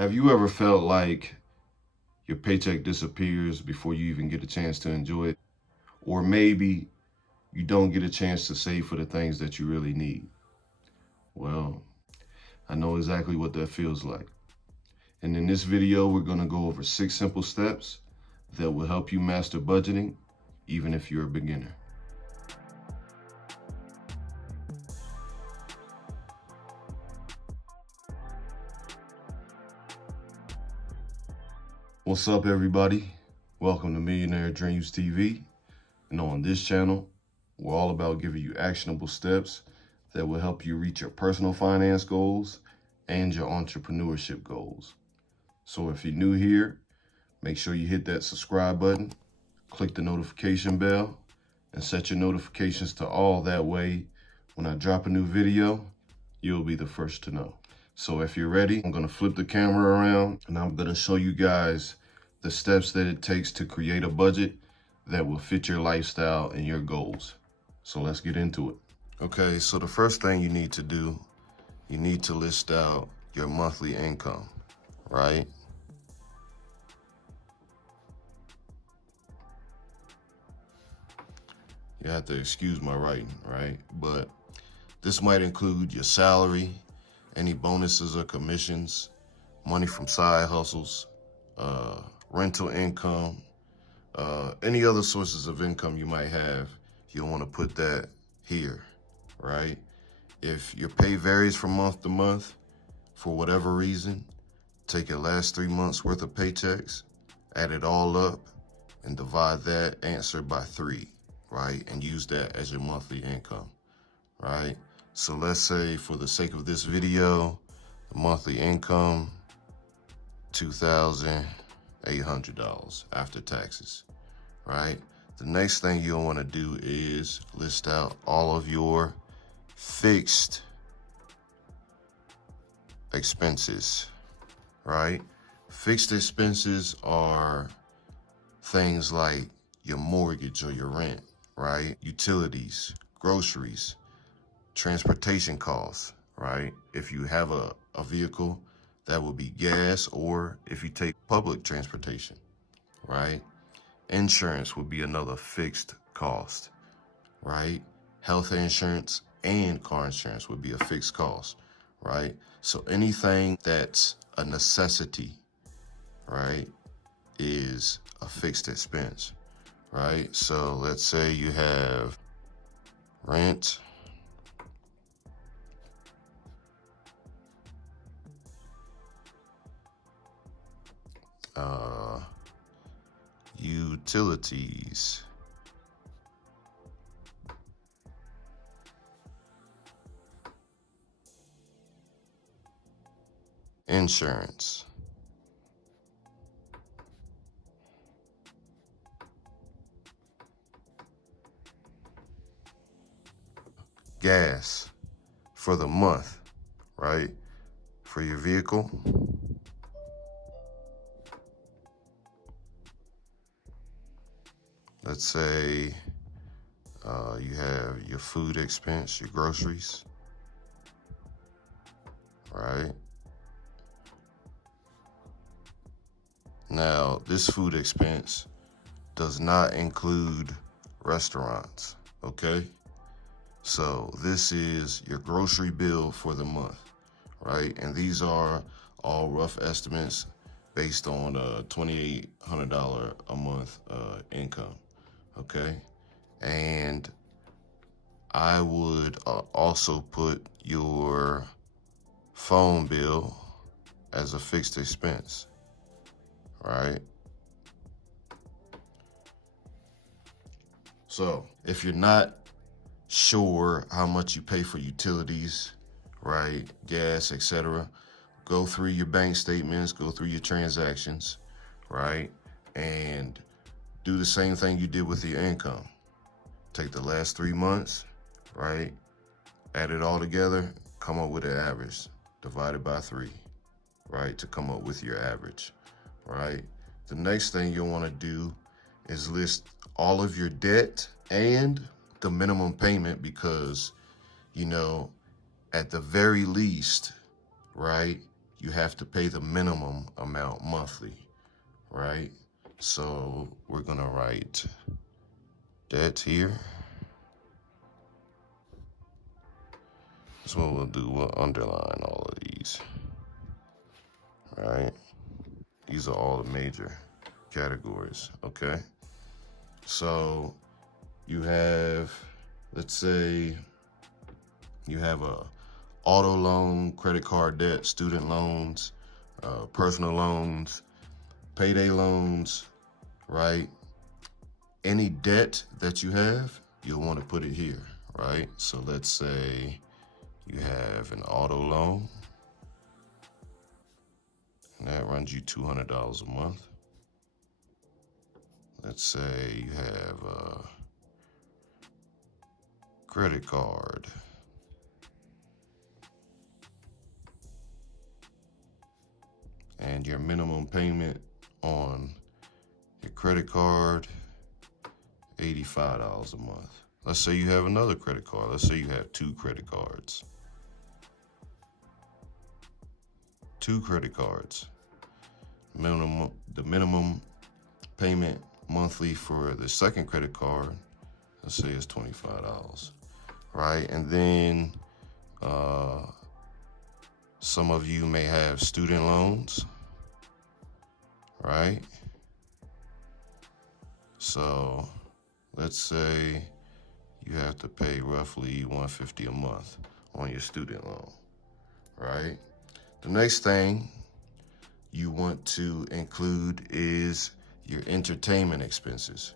Have you ever felt like your paycheck disappears before you even get a chance to enjoy it? Or maybe you don't get a chance to save for the things that you really need? Well, I know exactly what that feels like. And in this video, we're going to go over 6 simple steps that will help you master budgeting, even if you're a beginner. What's up, everybody? Welcome to Millionaire Dreams TV. And on this channel, we're all about giving you actionable steps that will help you reach your personal finance goals and your entrepreneurship goals. So if you're new here, make sure you hit that subscribe button, click the notification bell, and set your notifications to all. That way, when I drop a new video, you'll be the first to know. So if you're ready, I'm going to flip the camera around and I'm going to show you guys the steps that it takes to create a budget that will fit your lifestyle and your goals. So let's get into it. Okay, so the first thing you need to do, you need to list out your monthly income, right? You have to excuse my writing, right? But this might include your salary, any bonuses or commissions, money from side hustles, rental income, any other sources of income you might have. You'll want to put that here, right? If your pay varies from month to month, for whatever reason, take your last 3 months worth of paychecks, add it all up, and divide that answer by 3, right? And use that as your monthly income, right? So let's say, for the sake of this video, the monthly income, $2,800 after taxes, right? The next thing you'll want to do is list out all of your fixed expenses, right? Fixed expenses are things like your mortgage or your rent, right? Utilities, groceries, transportation costs, right? If you have a vehicle, that will be gas, or if you take public transportation, right? Insurance would be another fixed cost, right? Health insurance and car insurance would be a fixed cost, right? So anything that's a necessity, right, is a fixed expense, right? So let's say you have rent, utilities, insurance, gas for the month, right? For your vehicle. Let's say you have your food expense, your groceries, right? Now, this food expense does not include restaurants, okay? So this is your grocery bill for the month, right? And these are all rough estimates based on $2,800 a month income, okay? And I would also put your phone bill as a fixed expense, right? So if you're not sure how much you pay for utilities, right, gas, etc., go through your bank statements, go through your transactions, right, and do the same thing you did with your income. Take the last 3 months, right, add it all together, come up with an average, divided by 3, right, to come up with your average, right? The next thing you'll want to do is list all of your debt and the minimum payment, because, you know, at the very least, right, you have to pay the minimum amount monthly, right? So we're gonna write debt here. That's what we'll do. We'll underline all of these, right? These are all the major categories, okay? So you have, let's say you have a auto loan, credit card debt, student loans, personal loans, payday loans, right? Any debt that you have, you'll want to put it here, right? So let's say you have an auto loan, and that runs you $200 a month. Let's say you have a credit card, and your minimum payment on your credit card, $85 a month. Let's say you have another credit card. Let's say you have two credit cards. Two credit cards. The minimum payment monthly for the second credit card, let's say it's $25, right? And then some of you may have student loans, right? So let's say you have to pay roughly $150 a month on your student loan, right? The next thing you want to include is your entertainment expenses,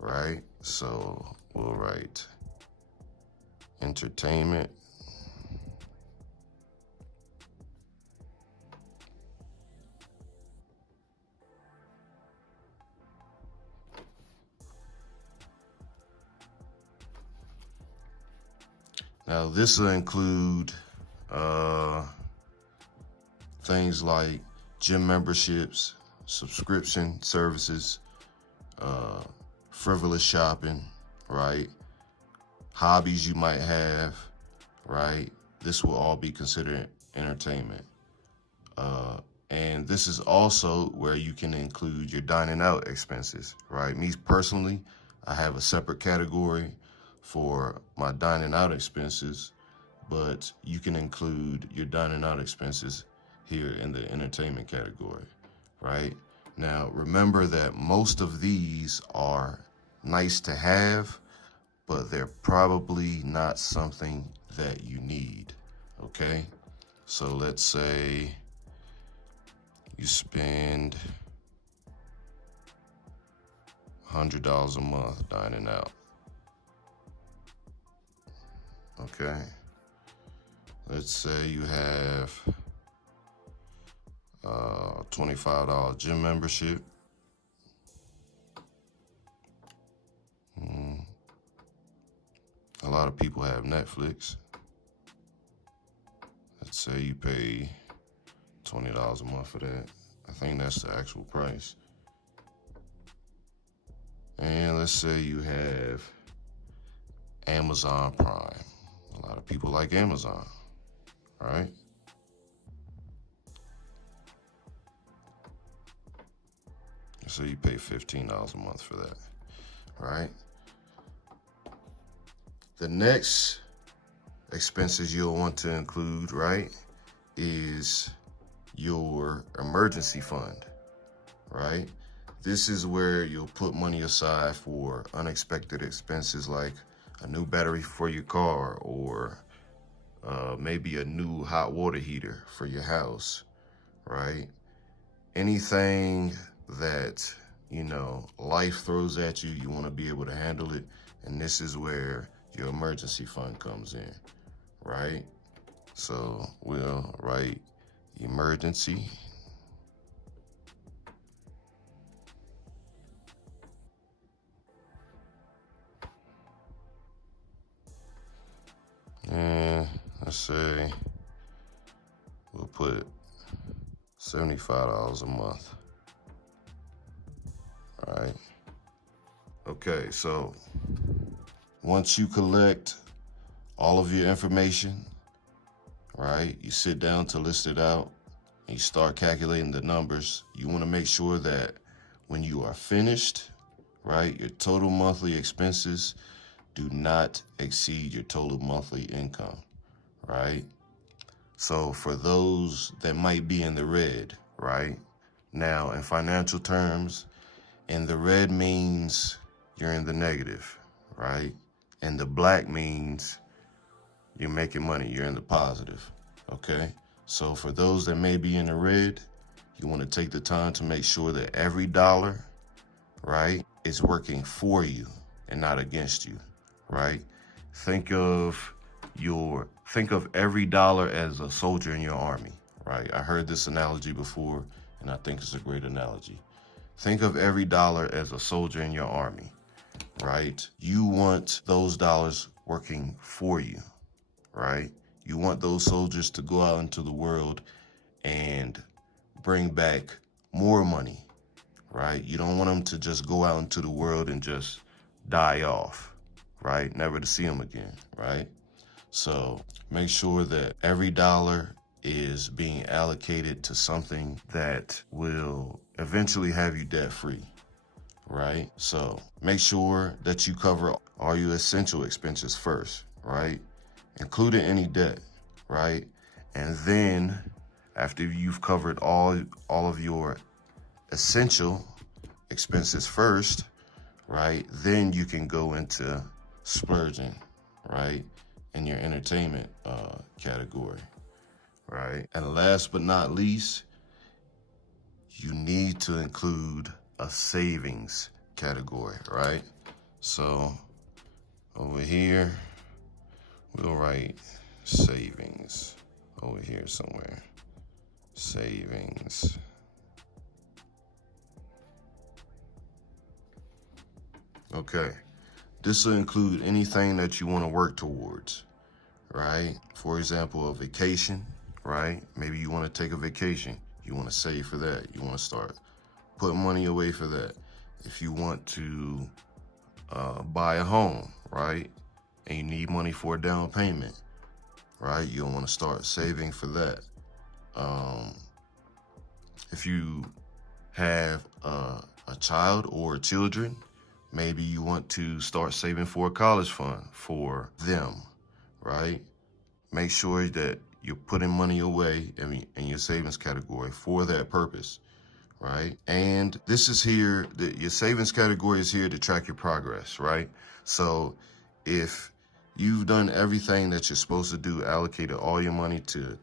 right? So we'll write entertainment. Now this will include things like gym memberships, subscription services, frivolous shopping, right? Hobbies you might have, right? This will all be considered entertainment. And this is also where you can include your dining out expenses, right? Me personally, I have a separate category for my dining out expenses, but you can include your dining out expenses here in the entertainment category, right? Now, remember that most of these are nice to have, but they're probably not something that you need, okay? So let's say you spend $100 a month dining out, okay? Let's say you have $25 gym membership. A lot of people have Netflix. Let's say you pay $20 a month for that. I think that's the actual price. And let's say you have Amazon Prime. A lot of people like Amazon, right? So you pay $15 a month for that, right? The next expenses you'll want to include, right, is your emergency fund, right? This is where you'll put money aside for unexpected expenses like a new battery for your car or maybe a new hot water heater for your house, right? Anything that, you know, life throws at you, you want to be able to handle it. And this is where your emergency fund comes in, right? So we'll write emergency. And let's say we'll put $75 a month. All right. Okay, so once you collect all of your information, right, you sit down to list it out, and you start calculating the numbers, you want to make sure that when you are finished, right, your total monthly expenses do not exceed your total monthly income, right? So for those that might be in the red, right? Now, in financial terms, in the red means you're in the negative, right? And the black means you're making money, you're in the positive, okay? So for those that may be in the red, you want to take the time to make sure that every dollar, right, is working for you and not against you, right? Think of every dollar as a soldier in your army, right? I heard this analogy before, and I think it's a great analogy. Think of every dollar as a soldier in your army, right? You want those dollars working for you, right? You want those soldiers to go out into the world and bring back more money, right? You don't want them to just go out into the world and just die off, right? Never to see them again, right? So make sure that every dollar is being allocated to something that will eventually have you debt free, right? So make sure that you cover all your essential expenses first, right? Including any debt, right? And then after you've covered all of your essential expenses first, right, then you can go into splurging, right, in your entertainment category, right? And last but not least, you need to include a savings category, right? So over here, we'll write savings over here somewhere. Savings. Okay. This will include anything that you want to work towards, right? For example, a vacation, right? Maybe you want to take a vacation. You want to save for that. You want to start putting money away for that. If you want to buy a home, right? And you need money for a down payment, right? You'll want to start saving for that. If you have a child or children, maybe you want to start saving for a college fund for them, right? Make sure that you're putting money away in your savings category for that purpose, right? And this is here, your savings category is here to track your progress, right? So if you've done everything that you're supposed to do, allocated all your money to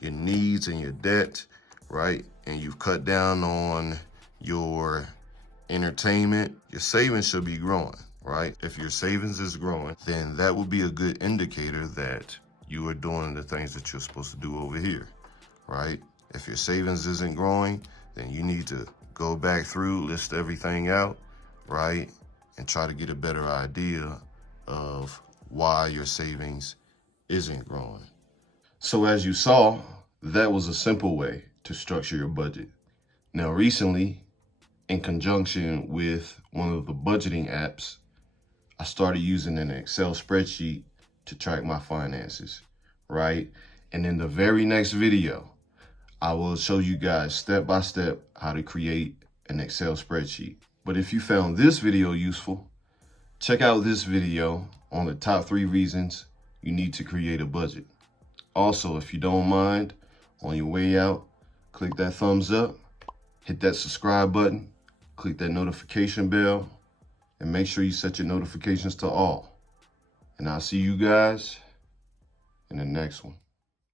your needs and your debt, right? And you've cut down on your entertainment, your savings should be growing, right? If your savings is growing, then that will be a good indicator that you are doing the things that you're supposed to do over here, right? If your savings isn't growing, then you need to go back through, list everything out, right? And try to get a better idea of why your savings isn't growing. So as you saw, that was a simple way to structure your budget. Now recently, in conjunction with one of the budgeting apps, I started using an Excel spreadsheet to track my finances, right? And in the very next video, I will show you guys step by step how to create an Excel spreadsheet. But if you found this video useful, check out this video on the top 3 reasons you need to create a budget. Also, if you don't mind, on your way out, click that thumbs up, hit that subscribe button, click that notification bell, and make sure you set your notifications to all. And I'll see you guys in the next one.